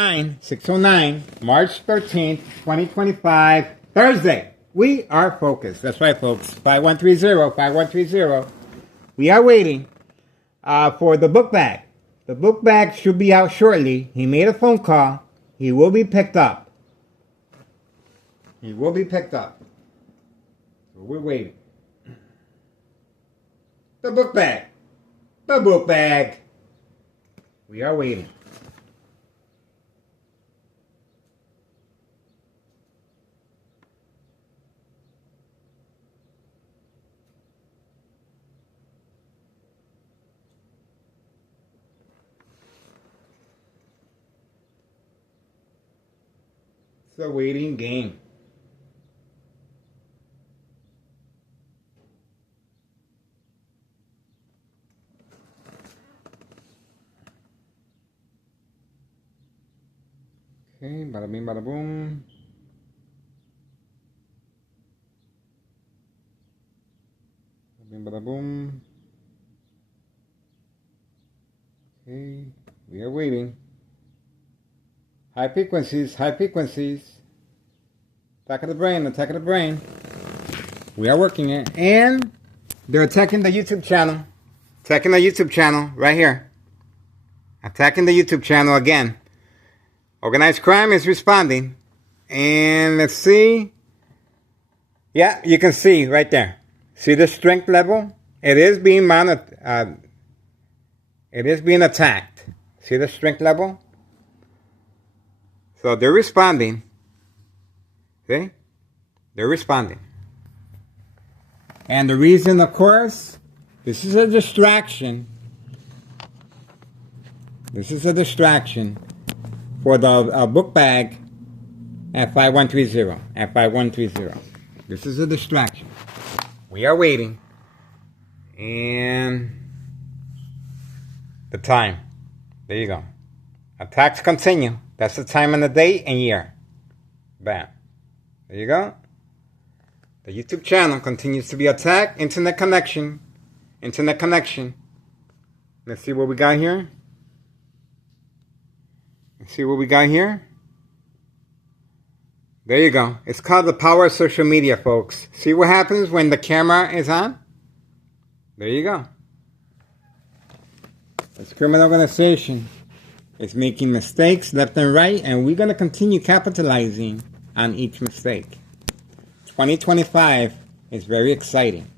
6:09, March 13th, 2025, Thursday. We are focused. That's right, folks. 5130. We are waiting for the book bag. The book bag should be out shortly. He made a phone call. He will be picked up. He will be picked up. So we're waiting. The book bag. The book bag. We are waiting. It's a waiting game. Okay, bada bing, bada boom. Bada bing, bada boom. Okay, we are waiting. High frequencies, high frequencies. Attack of the brain, attack of the brain. We are working it. And they're attacking the YouTube channel. Attacking the YouTube channel right here. Attacking the YouTube channel again. Organized crime is responding. And let's see. Yeah, you can see right there. See the strength level? It is being it is being attacked. See the strength level? So they're responding. See? They're responding. And the reason, of course, this is a distraction. This is a distraction for the book bag at 5130. At 5130. This is a distraction. We are waiting. And the time. There you go. Attacks continue. That's the time and the date and year. Bam. There you go. The YouTube channel continues to be attacked. Internet connection. Internet connection. Let's see what we got here. Let's see what we got here. There you go. It's called the power of social media, folks. See what happens when the camera is on? There you go. This criminal organization is making mistakes left and right, and we're going to continue capitalizing on each mistake. 2025 is very exciting.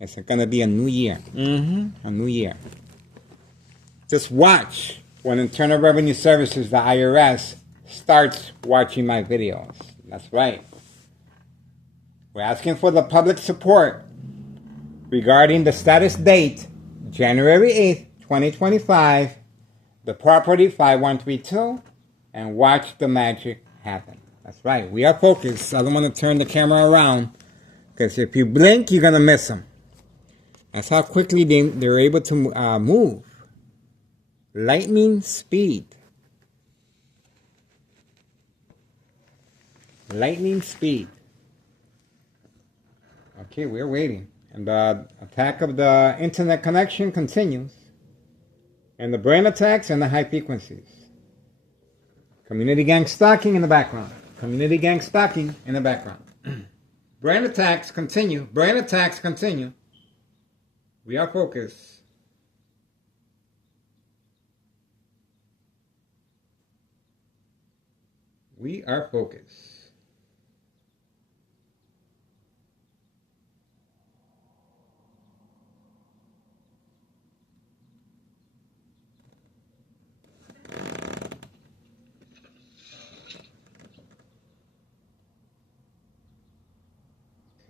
It's going to be a new year. A new year. Just watch when Internal Revenue Services, the IRS, starts watching my videos. That's right. We're asking for the public support regarding the status date, January 8th, 2025, the property 5132, and watch the magic happen. That's right. We are focused. I don't want to turn the camera around, because if you blink, you're going to miss them. That's how quickly they're able to move. Lightning speed. Lightning speed. Okay, we're waiting. And the attack of the internet connection continues. And the brain attacks and the high frequencies. Community gang stalking in the background. Community gang stalking in the background. Brain attacks continue. Brain attacks continue. We are focused. We are focused.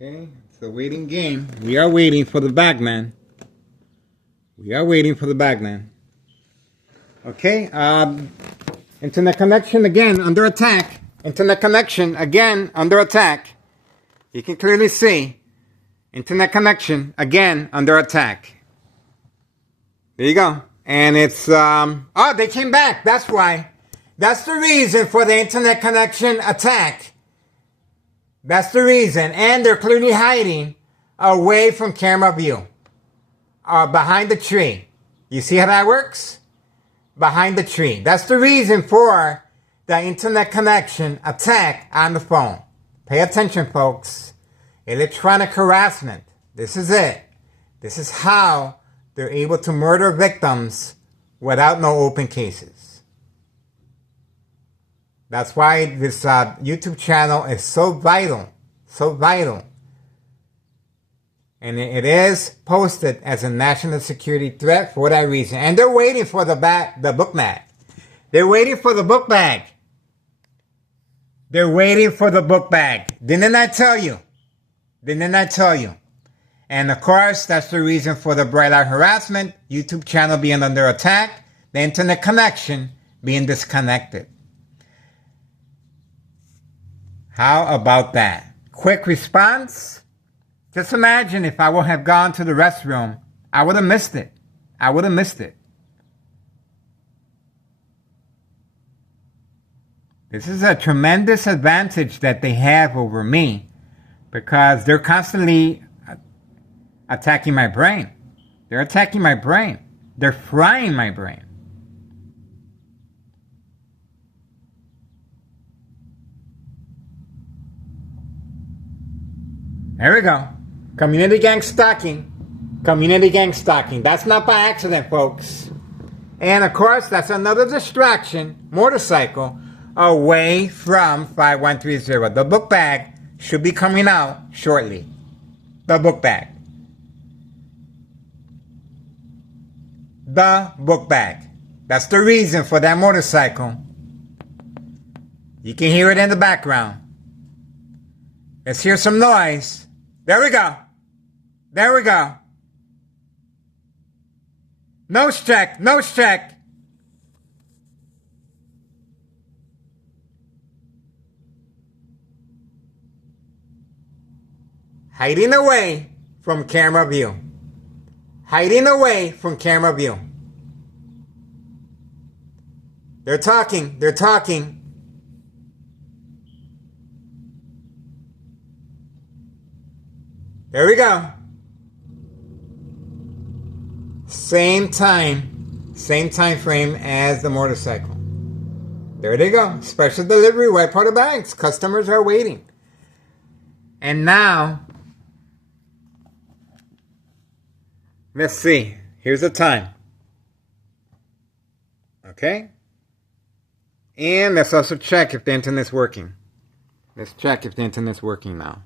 Okay, it's a waiting game. We are waiting for the bagman. We are waiting for the bagman. Okay, internet connection again under attack. Internet connection again under attack. You can clearly see. Internet connection again under attack. There you go. And it's, oh, they came back. That's why. That's the reason for the internet connection attack. That's the reason. And they're clearly hiding away from camera view. Behind the tree. You see how that works? Behind the tree. That's the reason for the internet connection attack on the phone. Pay attention, folks. Electronic harassment. This is it. This is how they're able to murder victims without no open cases. That's why this YouTube channel is so vital. So vital. And it is posted as a national security threat for that reason. And they're waiting for the book bag. They're waiting for the book bag. They're waiting for the book bag. Didn't I tell you? Didn't I tell you? And of course, that's the reason for the bright light harassment, YouTube channel being under attack, the internet connection being disconnected. How about that? Quick response? Just imagine if I would have gone to the restroom, I would have missed it. I would have missed it. This is a tremendous advantage that they have over me because they're constantly attacking my brain. They're attacking my brain. They're frying my brain. There we go. Community gang stalking. Community gang stalking. That's not by accident, folks. And of course, that's another distraction, motorcycle, away from 5130. The book bag should be coming out shortly. The book bag. The book bag. That's the reason for that motorcycle. You can hear it in the background. Let's hear some noise. There we go. There we go. Nose check. Nose check. Hiding away from camera view. Hiding away from camera view. They're talking. They're talking. There we go. Same time frame as the motorcycle. There they go. Special delivery, white powder bags. Customers are waiting. And now, let's see. Here's the time. Okay? And let's also check if the internet's working. Let's check if the internet's working now.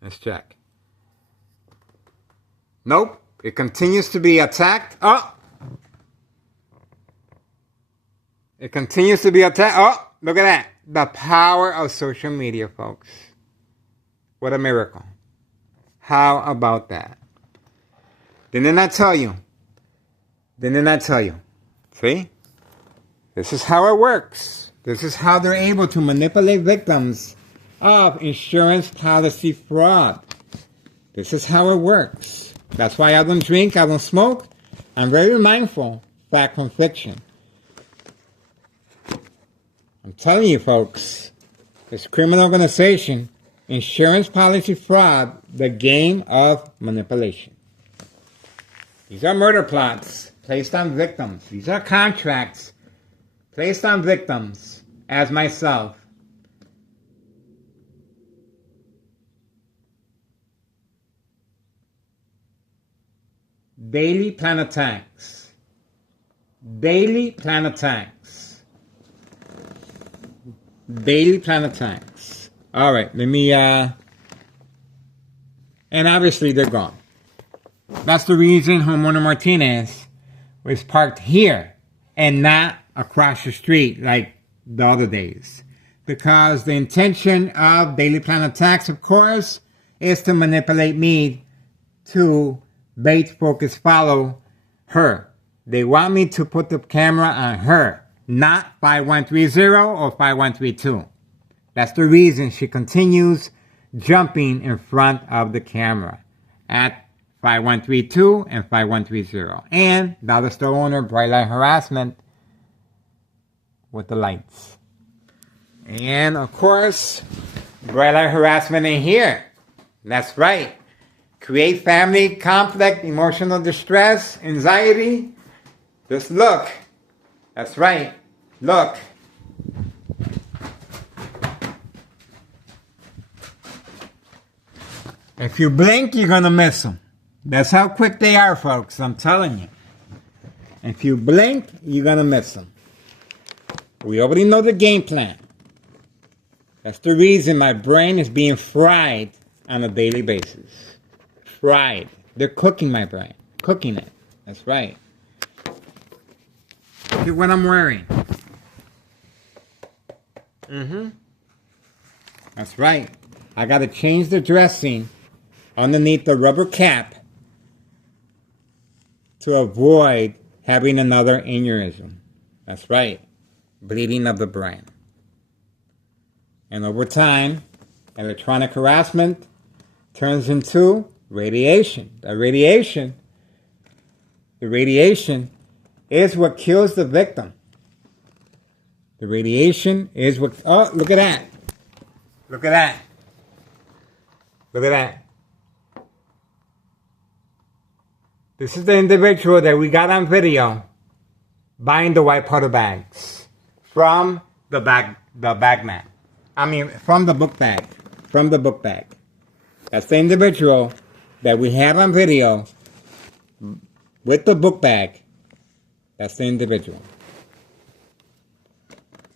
Let's check. Nope. It continues to be attacked. Oh! It continues to be attacked. Oh! Look at that. The power of social media, folks. What a miracle. How about that? Didn't I tell you? Didn't I tell you? See? This is how it works. This is how they're able to manipulate victims of insurance policy fraud. This is how it works. That's why I don't drink, I don't smoke. I'm very mindful, fact from fiction. I'm telling you, folks, this criminal organization, insurance policy fraud, the game of manipulation. These are murder plots placed on victims. These are contracts placed on victims, as myself. Daily plan attacks. Daily plan attacks. Daily plan attacks. All right, let me, and obviously they're gone. That's the reason Homeowner Martinez was parked here and not across the street like the other days. Because the intention of daily plan attacks, of course, is to manipulate me to bait, focus, follow her. They want me to put the camera on her, not 5130 or 5132. That's the reason she continues jumping in front of the camera at 5132 and 5130. And dollar store owner, bright light harassment with the lights. And of course, bright light harassment in here. That's right. Create family conflict, emotional distress, anxiety. Just look. That's right. Look. If you blink, you're gonna miss them. That's how quick they are, folks. I'm telling you. If you blink, you're gonna miss them. We already know the game plan. That's the reason my brain is being fried on a daily basis. Fried. They're cooking my brain. Cooking it. That's right. Look at what I'm wearing. That's right. I gotta change the dressing underneath the rubber cap to avoid having another aneurysm. That's right. Bleeding of the brain. And over time, electronic harassment turns into radiation. The radiation is what kills the victim. The radiation is what... Oh, look at that. Look at that. Look at that. This is the individual that we got on video buying the white powder bags from the bagman. From the book bag. From the book bag. That's the individual that we have on video with the book bag. That's the individual.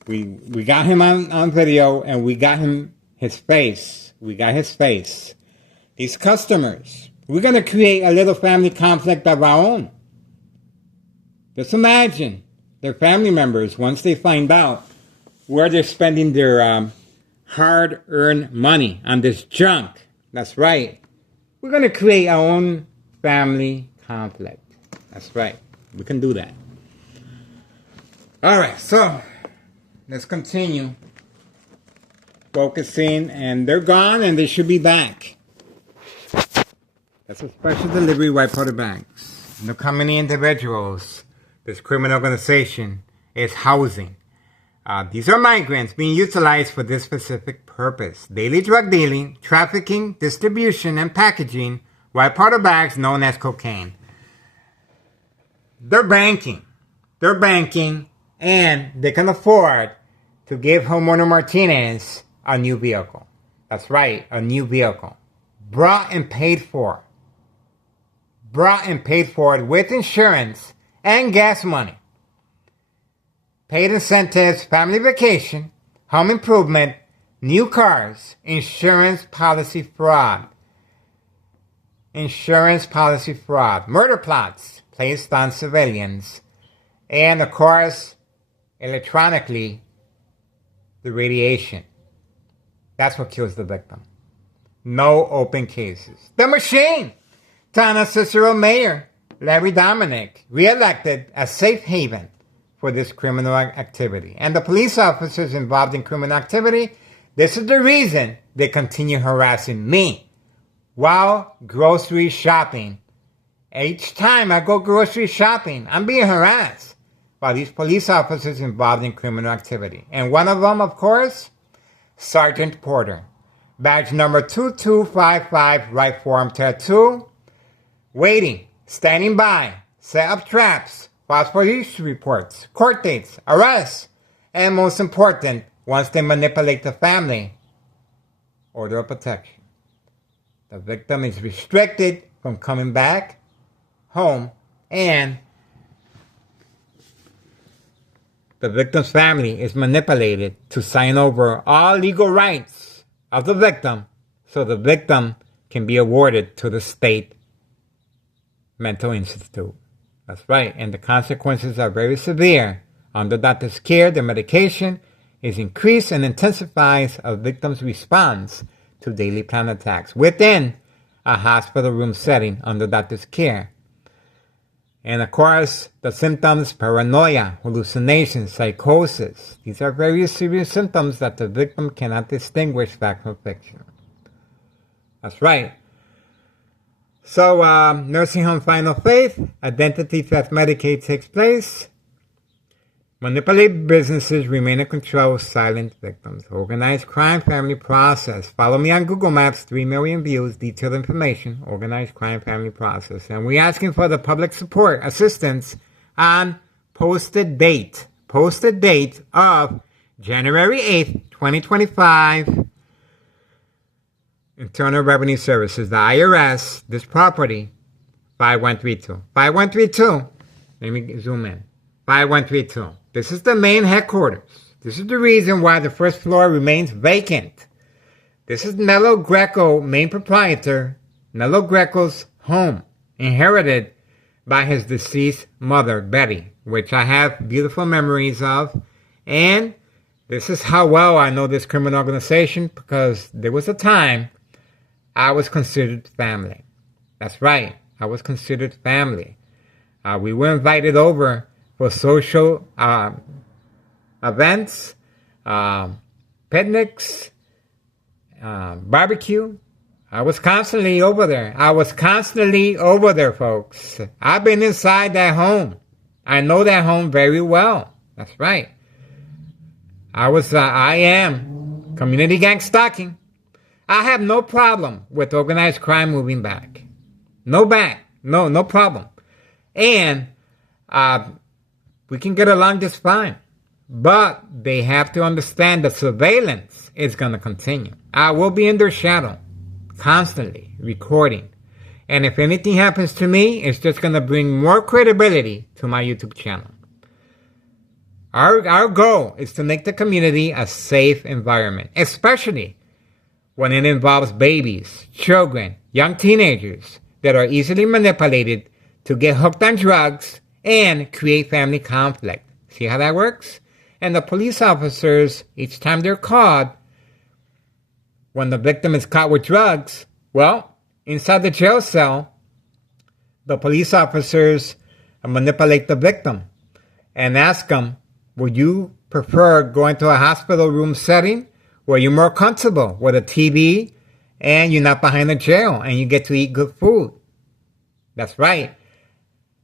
We got him on video, and we got him his face. We got his face. These customers. We're going to create a little family conflict of our own. Just imagine their family members, once they find out where they're spending their hard-earned money on this junk. That's right. We're going to create our own family conflict. That's right. We can do that. All right, so let's continue focusing. And they're gone, and they should be back. That's a special delivery white powder bags. Look how many individuals this criminal organization is housing. These are migrants being utilized for this specific purpose. Daily drug dealing, trafficking, distribution, and packaging white powder bags known as cocaine. They're banking. And they can afford to give Homeowner Martinez a new vehicle. That's right, a new vehicle. Brought and paid for. With insurance and gas money. Paid incentives, family vacation, home improvement, new cars, insurance policy fraud. Murder plots placed on civilians. And of course, electronically, the radiation. That's what kills the victim. No open cases. The machine! Tana Cicero Mayor Larry Dominic, reelected as safe haven for this criminal activity. And the police officers involved in criminal activity, this is the reason they continue harassing me while grocery shopping. Each time I go grocery shopping, I'm being harassed by these police officers involved in criminal activity. And one of them, of course, Sergeant Porter. Badge number 2255, right forearm tattoo. Waiting, standing by, set up traps, files police reports, court dates, arrests, and most important, once they manipulate the family, order of protection. The victim is restricted from coming back home, and the victim's family is manipulated to sign over all legal rights of the victim so the victim can be awarded to the state mental institute. That's right, and the consequences are very severe. Under doctor's care, the medication is increased and intensifies a victim's response to daily plan attacks within a hospital room setting under doctor's care. And of course, the symptoms: paranoia, hallucinations, psychosis. These are very serious symptoms that the victim cannot distinguish fact from fiction. That's right. So, nursing home final faith, identity theft Medicaid takes place. Manipulated businesses remain in control of silent victims. Organized crime family process. Follow me on Google Maps, 3 million views, detailed information, organized crime family process. And we're asking for the public support, assistance on posted date. posted date of January 8th, 2025. Internal Revenue Services, the IRS, this property, 5132. 5132. Let me zoom in. 5132. This is the main headquarters. This is the reason why the first floor remains vacant. This is Nello Greco, main proprietor, Nello Greco's home, inherited by his deceased mother, Betty, which I have beautiful memories of. And this is how well I know this criminal organization, because there was a time I was considered family. That's right, I was considered family. We were invited over for social events, picnics, barbecue. I was constantly over there. Folks. I've been inside that home. I know that home very well. That's right. I am community gang stalking. I have no problem with organized crime moving back. No problem. And we can get along just fine. But they have to understand that surveillance is going to continue. I will be in their shadow, constantly recording. And if anything happens to me, it's just going to bring more credibility to my YouTube channel. Our goal is to make the community a safe environment, especially when it involves babies, children, young teenagers that are easily manipulated to get hooked on drugs and create family conflict. See how that works? And the police officers, each time they're caught, when the victim is caught with drugs, well, inside the jail cell, the police officers manipulate the victim and ask them, would you prefer going to a hospital room setting where you're more comfortable with a TV and you're not behind the jail and you get to eat good food? That's right.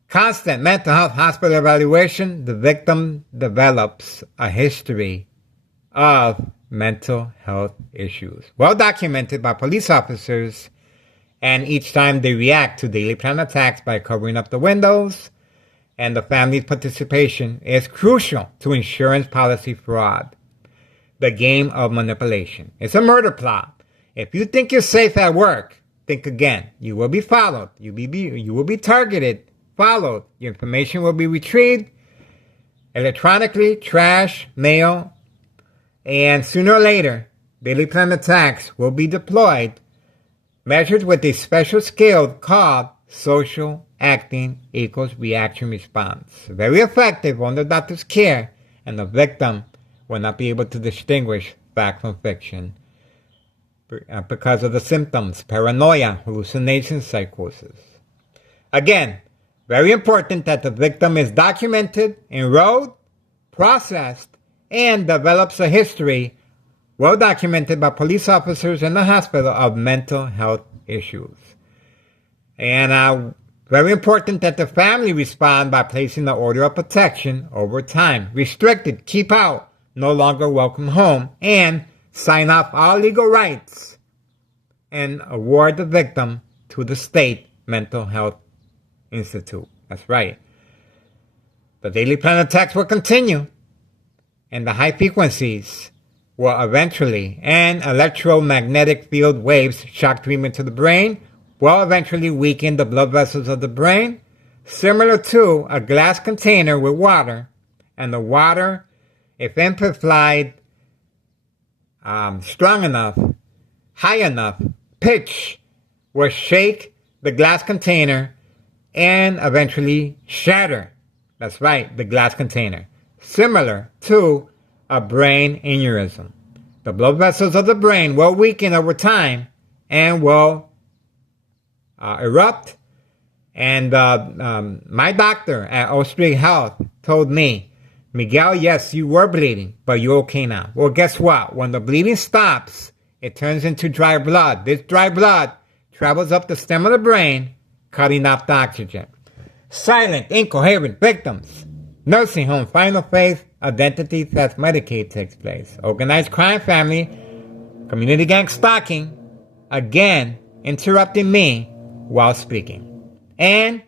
Constant mental health hospital evaluation, the victim develops a history of mental health issues, well documented by police officers, and each time they react to daily plan attacks by covering up the windows, and the family's participation is crucial to insurance policy fraud. The game of manipulation. It's a murder plot. If you think you're safe at work, think again. You will be followed. You will be targeted, followed. Your information will be retrieved electronically, trash, mail, and sooner or later, daily plan attacks will be deployed, measured with a special skill called social acting equals reaction response. Very effective under doctor's care, and the victim will not be able to distinguish fact from fiction because of the symptoms: paranoia, hallucinations, psychosis. Again, very important that the victim is documented, enrolled, processed, and develops a history, well documented by police officers in the hospital, of mental health issues. And very important that the family respond by placing the order of protection over time. Restricted, keep out, no longer welcome home, and sign off all legal rights and award the victim to the state mental health institute. That's right. The daily plan attacks will continue, and the high frequencies will eventually, and electromagnetic field waves shock treatment to the brain will eventually weaken the blood vessels of the brain, similar to a glass container with water, and the water, if amplified strong enough, high enough, pitch, will shake the glass container and eventually shatter. That's right, the glass container. Similar to a brain aneurysm. The blood vessels of the brain will weaken over time and will erupt. And my doctor at Ostrich Health told me, Miguel, yes, you were bleeding, but you're okay now. Well, guess what? When the bleeding stops, it turns into dry blood. This dry blood travels up the stem of the brain, cutting off the oxygen. Silent, incoherent victims. Nursing home, final phase, identity theft, Medicaid takes place. Organized crime family, community gang stalking, again, interrupting me while speaking. And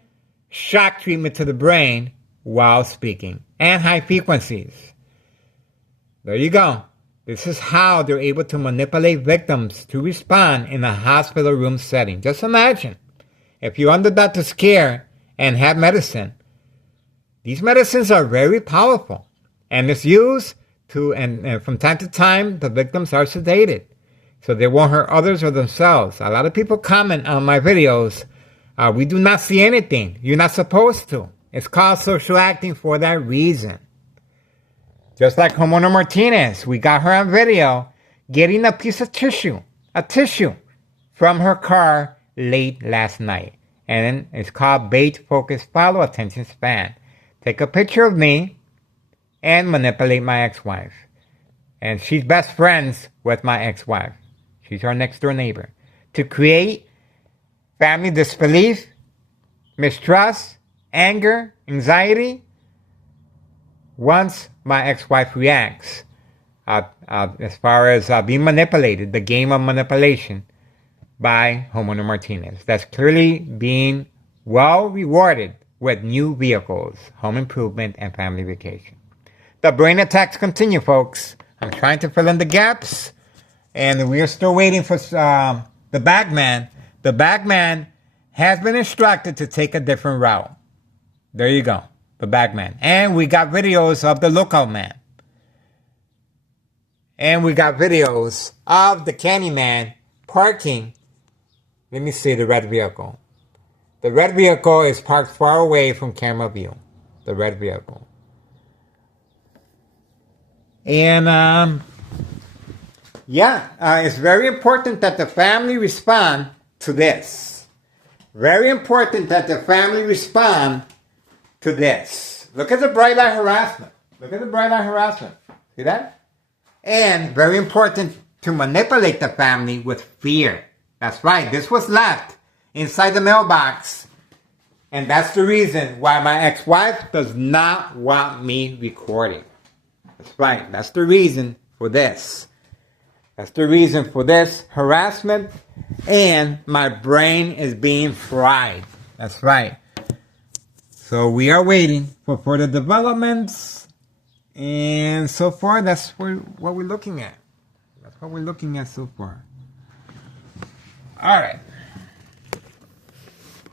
shock treatment to the brain while speaking. and high frequencies. There you go. This is how they're able to manipulate victims to respond in a hospital room setting. Just imagine, if you're under doctor's care and have medicine, these medicines are very powerful, and it's used to, and from time to time, the victims are sedated, so they won't hurt others or themselves. A lot of people comment on my videos, we do not see anything. You're not supposed to. It's called social acting for that reason. Just like Homona Martinez, we got her on video getting a piece of tissue, from her car late last night. And it's called bait, focus, follow, attention span. Take a picture of me and manipulate my ex-wife. And she's best friends with my ex-wife. She's our next door neighbor. To create family disbelief, mistrust, anger, anxiety, once my ex-wife reacts, as far as being manipulated, the game of manipulation by Homona Martinez. That's clearly being well rewarded with new vehicles, home improvement, and family vacation. The brain attacks continue, folks. I'm trying to fill in the gaps, and we are still waiting for the bagman. The bagman has been instructed to take a different route. There you go. The bagman. And we got videos of the lookout man. And we got videos of the Candyman parking. Let me see the red vehicle. The red vehicle is parked far away from camera view. The red vehicle. And, it's very important that the family respond to this. Very important that the family respond to this. Look at the bright light harassment. Look at the bright light harassment. See that? And very important to manipulate the family with fear. That's right. This was left inside the mailbox. And that's the reason why my ex-wife does not want me recording. That's right. That's the reason for this. That's the reason for this harassment. And my brain is being fried. That's right. So we are waiting for further developments, and so far that's what we're looking at. That's what we're looking at so far. All right.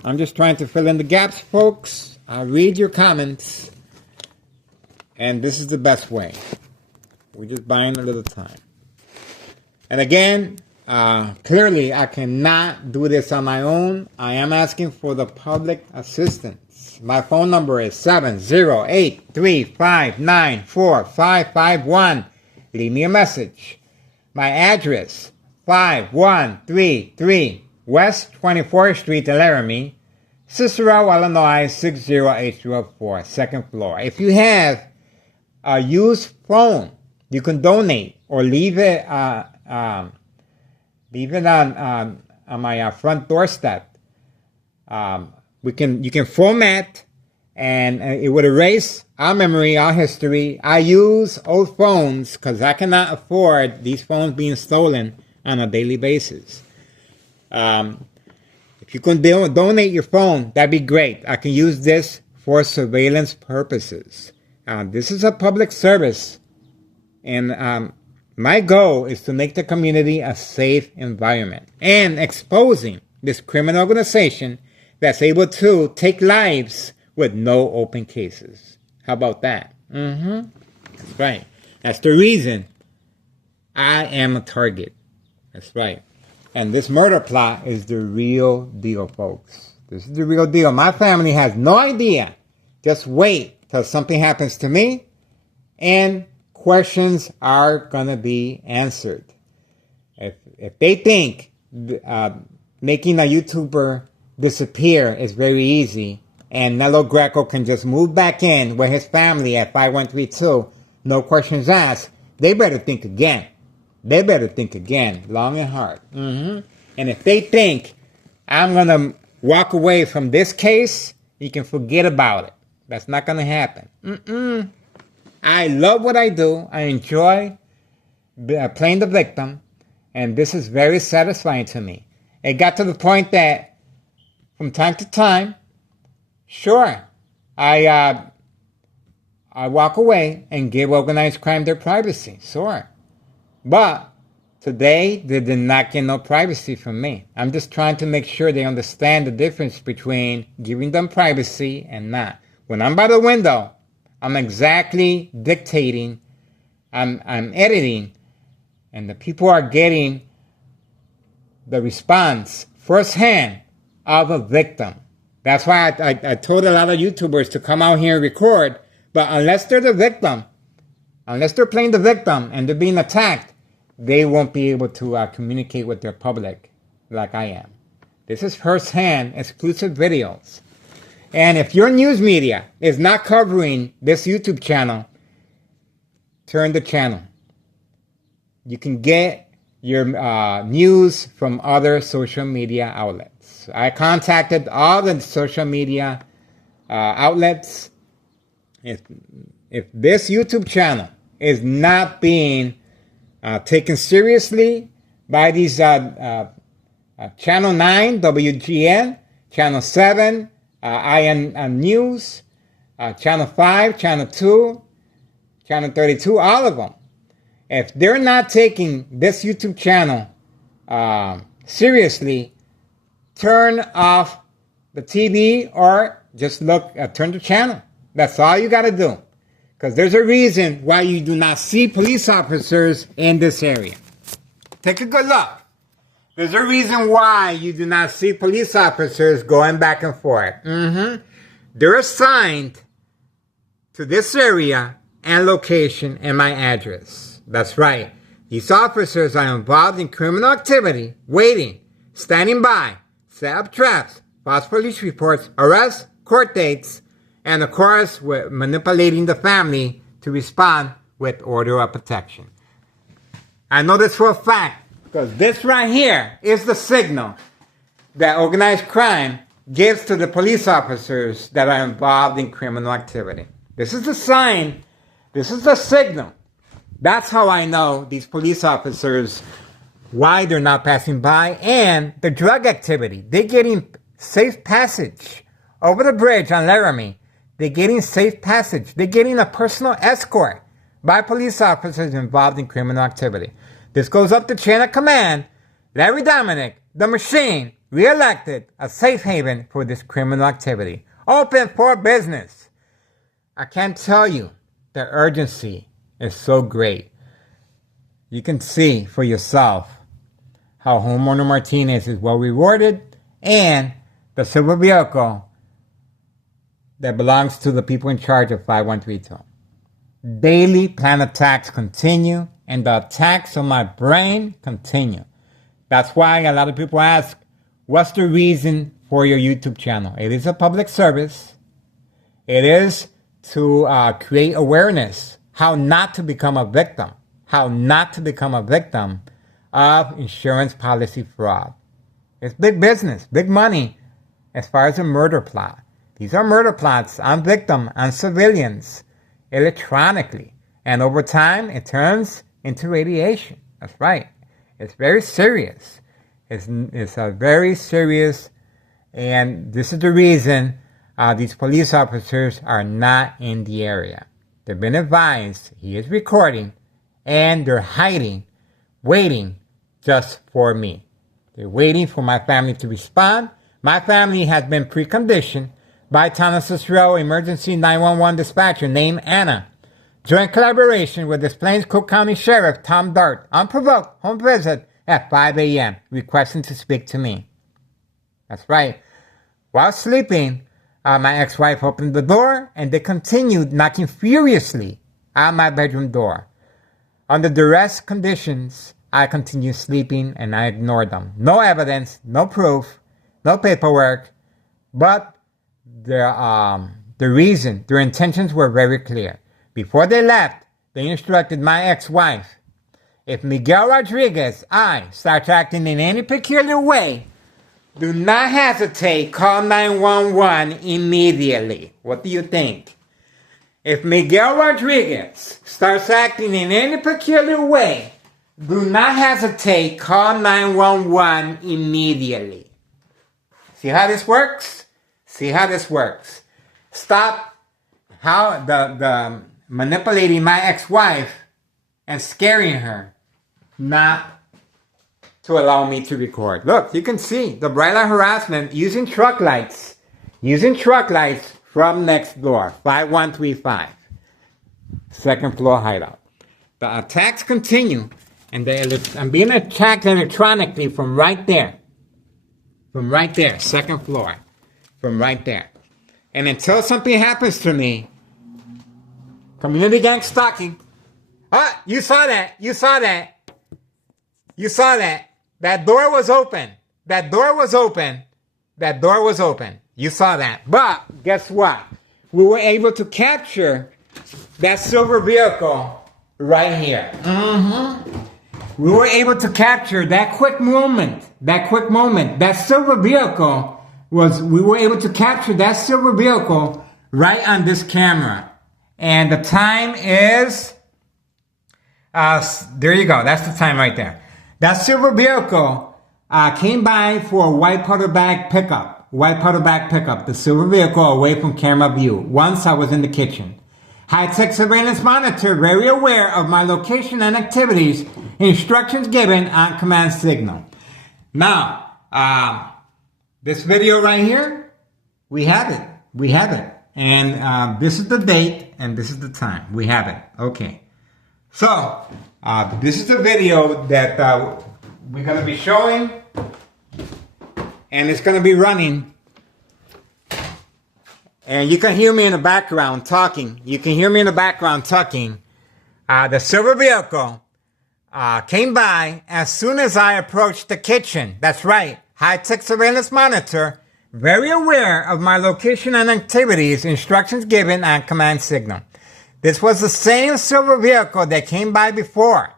I'm just trying to fill in the gaps, folks. I'll read your comments, and this is the best way. We're just buying a little time. And again, clearly I cannot do this on my own. I am asking for the public assistance. My phone number is 708-359-4551. Leave me a message. My address, 5133 West 24th Street, Laramie, Cicero, Illinois, 60804, second floor. If you have a used phone, you can donate or leave it on my front doorstep. You can format, and it would erase our memory, our history. I use old phones because I cannot afford these phones being stolen on a daily basis. If you can donate your phone, that'd be great. I can use this for surveillance purposes. This is a public service, and my goal is to make the community a safe environment and exposing this criminal organization that's able to take lives with no open cases. How about that? That's right. That's the reason I am a target. That's right. And this murder plot is the real deal, folks. This is the real deal. My family has no idea. Just wait till something happens to me, and questions are going to be answered. If they think making a YouTuber disappear is very easy, and Nello Greco can just move back in with his family at 5132, no questions asked, they better think again. They better think again, long and hard. And if they think I'm going to walk away from this case, you can forget about it. That's not going to happen. I love what I do. I enjoy playing the victim, and this is very satisfying to me. It got to the point that from time to time, sure, I I walk away and give organized crime their privacy, sure. But today, they did not get no privacy from me. I'm just trying to make sure they understand the difference between giving them privacy and not. When I'm by the window, I'm exactly dictating, I'm editing, and the people are getting the response firsthand of a victim. That's why I told a lot of YouTubers to come out here and record, but unless they're the victim, unless they're playing the victim and they're being attacked, they won't be able to communicate with their public like I am. This is first-hand exclusive videos. And if your news media is not covering this YouTube channel, turn the channel. You can get your news from other social media outlets. I contacted all the social media outlets. If this YouTube channel is not being taken seriously by these Channel 9, WGN, Channel 7, IN News, Channel 5, Channel 2, Channel 32, all of them. If they're not taking this YouTube channel seriously, turn off the TV or just turn the channel. That's all you got to do. Because there's a reason why you do not see police officers in this area. Take a good look. There's a reason why you do not see police officers going back and forth. They're assigned to this area and location and my address. That's right. These officers are involved in criminal activity, waiting, standing by, set up traps, false police reports, arrests, court dates, and of course, we're manipulating the family to respond with order of protection. I know this for a fact, because this right here is the signal that organized crime gives to the police officers that are involved in criminal activity. This is the sign, this is the signal. That's how I know these police officers, why they're not passing by, and the drug activity. They're getting safe passage over the bridge on Laramie. They're getting safe passage. They're getting a personal escort by police officers involved in criminal activity. This goes up the chain of command. Larry Dominic, the machine, reelected a safe haven for this criminal activity. Open for business. I can't tell you, the urgency is so great. You can see for yourself how Homeowner Martinez is well rewarded and the silver vehicle that belongs to the people in charge of 5132. Daily plan attacks continue, and the attacks on my brain continue. That's why a lot of people ask, what's the reason for your YouTube channel? It is a public service. It is to create awareness, how not to become a victim, how not to become a victim of insurance policy fraud. It's big business, big money as far as a murder plot. These are murder plots on victims, on civilians, electronically. And over time, it turns into radiation. That's right. It's very serious. It's very serious. And this is the reason these police officers are not in the area. They've been advised he is recording, and they're hiding, waiting just for me. They're waiting for my family to respond. My family has been preconditioned by Thomas Cicero Emergency 911 dispatcher named Anna. Joint collaboration with Des Plaines Cook County Sheriff Tom Dart. Unprovoked home visit at 5 a.m. requesting to speak to me. That's right. While sleeping, my ex-wife opened the door and they continued knocking furiously on my bedroom door. Under duress conditions, I continued sleeping and I ignored them. No evidence, no proof, no paperwork, but the reason, their intentions were very clear. Before they left, they instructed my ex-wife, if Miguel Rodriguez, starts acting in any peculiar way, do not hesitate, call 911 immediately. What do you think? If Miguel Rodriguez starts acting in any peculiar way, do not hesitate, call 911 immediately. See how this works? See how this works. Stop how the manipulating my ex-wife and scaring her not to allow me to record. Look, you can see the bright light harassment using truck lights from next door, 5135, second floor hideout. The attacks continue, and I'm being attacked electronically from right there, second floor, from right there. And until something happens to me, community gang stalking. Ah, you saw that. That door was open. You saw that. But guess what? We were able to capture that silver vehicle right here. We were able to capture that quick moment. That silver vehicle we were able to capture that silver vehicle right on this camera. And the time is, there you go. That's the time right there. That silver vehicle came by for a white powder bag pickup. The silver vehicle away from camera view. Once I was in the kitchen. High-tech surveillance monitor, very aware of my location and activities. Instructions given on command signal. Now, this video right here, we have it. And this is the date and this is the time. We have it. Okay. So, this is the video that we're going to be showing. And it's going to be running. And you can hear me in the background talking. The silver vehicle came by as soon as I approached the kitchen. That's right. High-tech surveillance monitor. Very aware of my location and activities. Instructions given on command signal. This was the same silver vehicle that came by before.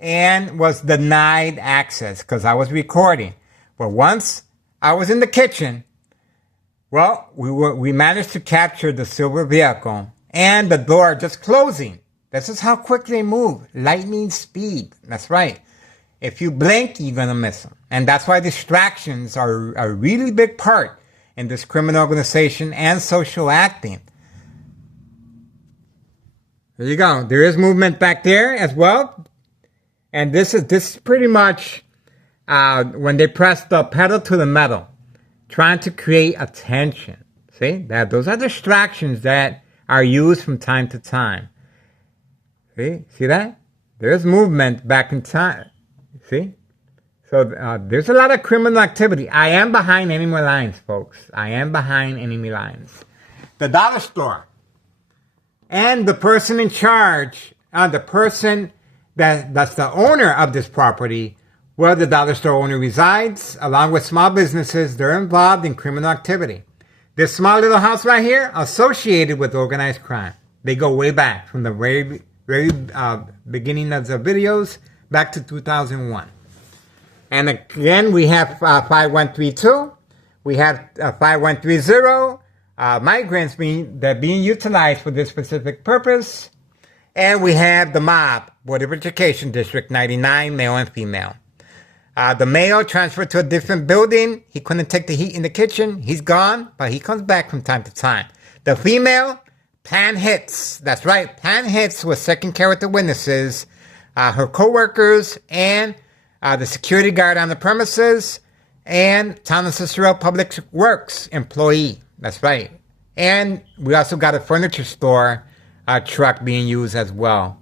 And was denied access because I was recording. But once I was in the kitchen, well, we managed to capture the silver vehicle and the door just closing. This is how quick they move. Lightning speed. That's right. If you blink, you're going to miss them. And that's why distractions are a really big part in this criminal organization and social acting. There you go. There is movement back there as well. And this is pretty much when they press the pedal to the metal, trying to create attention. See? Those are distractions that are used from time to time. See that? There's movement back in time. See? So there's a lot of criminal activity. I am behind enemy lines, folks. The dollar store. And the person in charge, the person that's the owner of this property, where the dollar store owner resides, along with small businesses, they're involved in criminal activity. This small little house right here, associated with organized crime. They go way back from the very beginning of the videos, back to 2001. And again, we have 5132. We have 5130. Migrants being utilized for this specific purpose. And we have the mob, Board of Education District 99, male and female. The male transferred to a different building. He couldn't take the heat in the kitchen. He's gone, but he comes back from time to time. The female, Pan Hits. That's right, Pan Hits with second character witnesses, her co-workers, and the security guard on the premises, and Town of Cicero Public Works employee. That's right. And we also got a furniture store truck being used as well.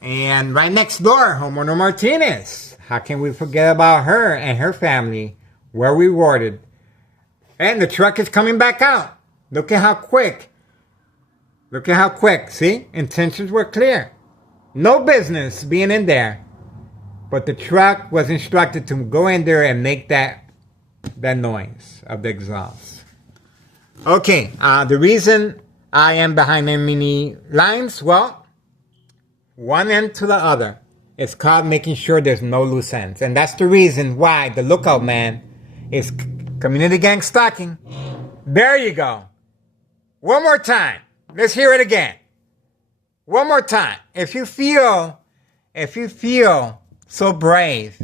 And right next door, homeowner Martinez. How can we forget about her and her family? Well rewarded. And the truck is coming back out. Look at how quick. See? Intentions were clear. No business being in there. But the truck was instructed to go in there and make that noise of the exhaust. Okay, the reason I am behind enemy lines, well, one end to the other. It's called making sure there's no loose ends. And that's the reason why the lookout man is community gang stalking. There you go. One more time. Let's hear it again. One more time. If you feel so brave,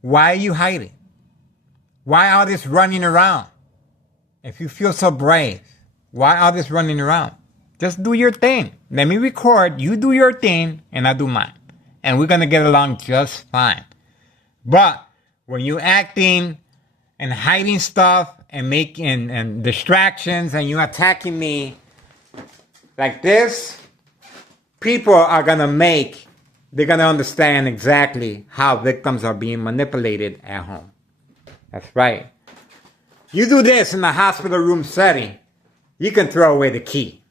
why are you hiding? Why all this running around? if you feel so brave, why all this running around? Just do your thing. Let me record, you do your thing, and I do mine. And we're going to get along just fine. But when you acting and hiding stuff and making and distractions and you attacking me like this, people are going to they're going to understand exactly how victims are being manipulated at home. That's right. You do this in the hospital room setting, you can throw away the key.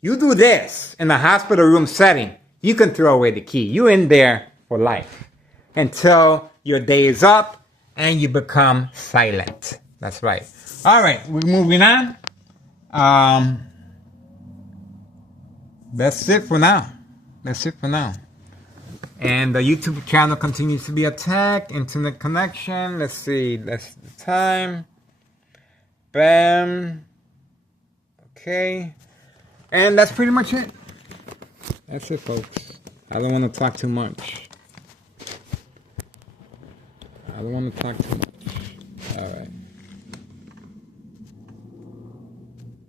You do this in the hospital room setting, you can throw away the key. You're in there for life until your day is up and you become silent. That's right. All right, we're moving on. That's it for now. And the YouTube channel continues to be attacked. Internet connection. Let's see. That's the time. Bam. Okay. And that's pretty much it. That's it, folks. I don't want to talk too much. All right.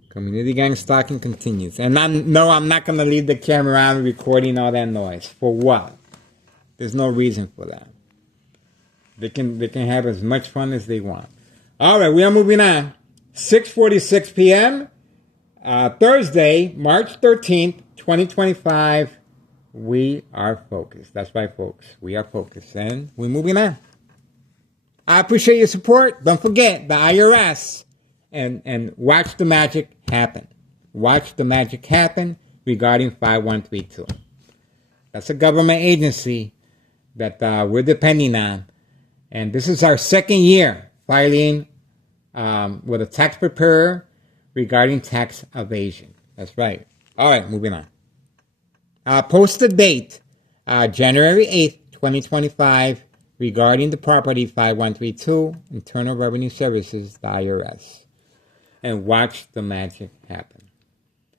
Community gang stalking continues. And I'm not going to leave the camera on recording all that noise. For what? There's no reason for that. They can have as much fun as they want. All right, we are moving on. 6:46 p.m. Thursday, March 13th, 2025. We are focused. That's right, folks. We are focused. And we're moving on. I appreciate your support. Don't forget the IRS and watch the magic happen. Watch the magic happen regarding 5132. That's a government agency that we're depending on. And this is our second year filing with a tax preparer regarding tax evasion. That's right. All right, moving on. Posted date, January 8th, 2025, regarding the property 5132, Internal Revenue Services, the IRS. And watch the magic happen.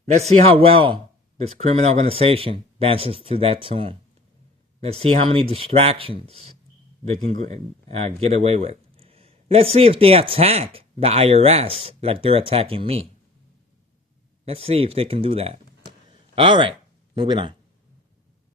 Let's see how well this criminal organization dances to that tune. Let's see how many distractions they can get away with. Let's see if they attack the IRS like they're attacking me. Let's see if they can do that. All right, moving on.